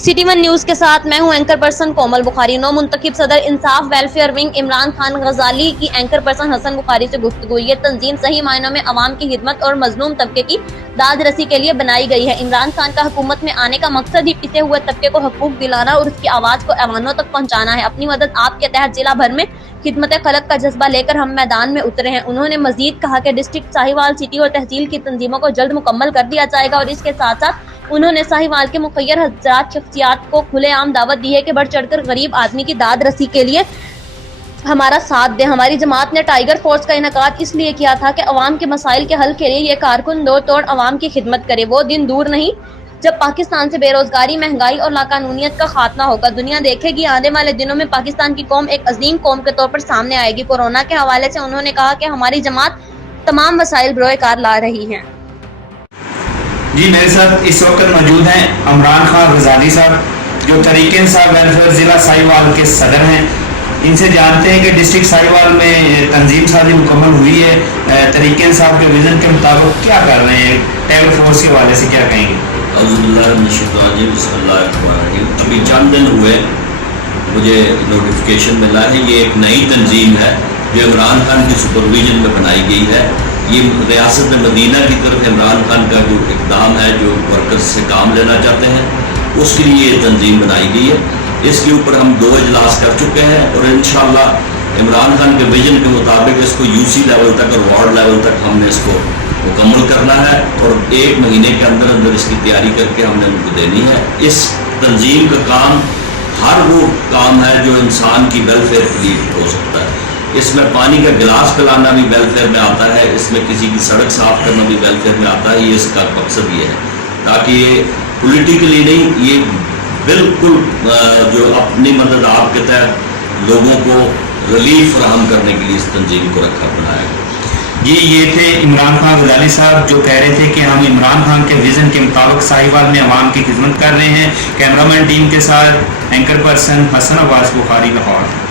City one news के साथ मैं हूं एंकर पर्सन कोमल बुखारी। नौ मुंतखब सदर इंसाफ वेलफेयर विंग इमरान खान गजाली की एंकर पर्सन हसन बुखारी से गुफ्तगू। ये तंजीम सही मायनों में अवाम की खिदमत और मजलूम तबके की दाद रसी के लिए बनाई गई है। इमरान खान का हुकूमत में आने का मकसद ही पिसे हुए तबके को हकूक दिलाना और उसकी आवाज को ऐवानों तक पहुंचाना है। अपनी मदद आपके तहत जिला भर में खिदमत खलक का जज्बा लेकर हम मैदान में उतरे हैं। उन्होंने मजीद कहा कि डिस्ट्रिक्ट साहिवाल सिटी और तहसील की तंजीमों को जल्द मुकम्मल कर दिया जाएगा और इसके साथ साथ उन्होंने साहिवाल के मुखय्यर हज़रात शख्सियात को खुलेआम दावत दी है कि बढ़ चढ़कर गरीब आदमी की दाद रसी के लिए हमारा साथ दे। हमारी जमात ने टाइगर फोर्स का इनकाद इसलिए किया था कि अवाम के मसाइल के हल के लिए ये कारकुन दो तोड़ अवाम की खिदमत करे। वो दिन दूर नहीं जब पाकिस्तान से बेरोजगारी, महंगाई और लाकानूनियत का खात्मा होगा। दुनिया देखेगी आने वाले दिनों में पाकिस्तान की कौम एक अजीम कौम के तौर पर सामने आएगी। कोरोना के हवाले से उन्होंने कहा कि हमारी जमात तमाम वसाइल बरोए कार ला रही है। जी, मेरे साथ इस वक्त मौजूद हैं इमरान खान गजाली साहब, जो तहरीक इंसाफ वेलफेयर ज़िला साहिवाल के सदर हैं। इनसे जानते हैं कि डिस्ट्रिक्ट साहिवाल में तंजीम साजी मुकम्मल हुई है, तहरीक इंसाफ के विज़न के मुताबिक क्या कर रहे हैं, टाइगर फोर्स के हवाले से क्या कहेंगे? अभी चंद दिन हुए मुझे नोटिफिकेशन मिला है। ये एक नई तंजीम है जो इमरान खान की सुपरविजन में बनाई गई है। ये रियासत मदीना की तरफ इमरान खान का जो इक़दाम है, जो वर्कर्स से काम लेना चाहते हैं, उसके लिए ये तंजीम बनाई गई है। इसके ऊपर हम 2 इजलास कर चुके हैं और इंशाअल्लाह इमरान खान के विजन के मुताबिक इसको यूसी लेवल तक और वार्ड लेवल तक हमने इसको मुकम्मल करना है और 1 महीने के अंदर अंदर इसकी तैयारी करके हमने उनको देनी है। इस तंजीम का काम हर वो काम है जो इंसान की वेलफेयर के लिए हो सकता है। इसमें पानी का गिलास पिलाना भी वेलफेयर में आता है, इसमें किसी की सड़क साफ करना भी वेलफेयर में आता है। ये इसका मकसद ये है ताकि ये पॉलिटिकली नहीं, ये बिल्कुल जो अपनी मदद आपके तहत लोगों को रिलीफ फराहम करने के लिए इस तंजीम को बनाया गया। ये थे इमरान खान गजाली साहब, जो कह रहे थे कि हम इमरान खान के विज़न के मुताबिक साहिवाल में अवाम की खिदमत कर रहे हैं। कैमरामैन टीम के साथ एंकर पर्सन हसन अब्बास बुखारी, लाहौर।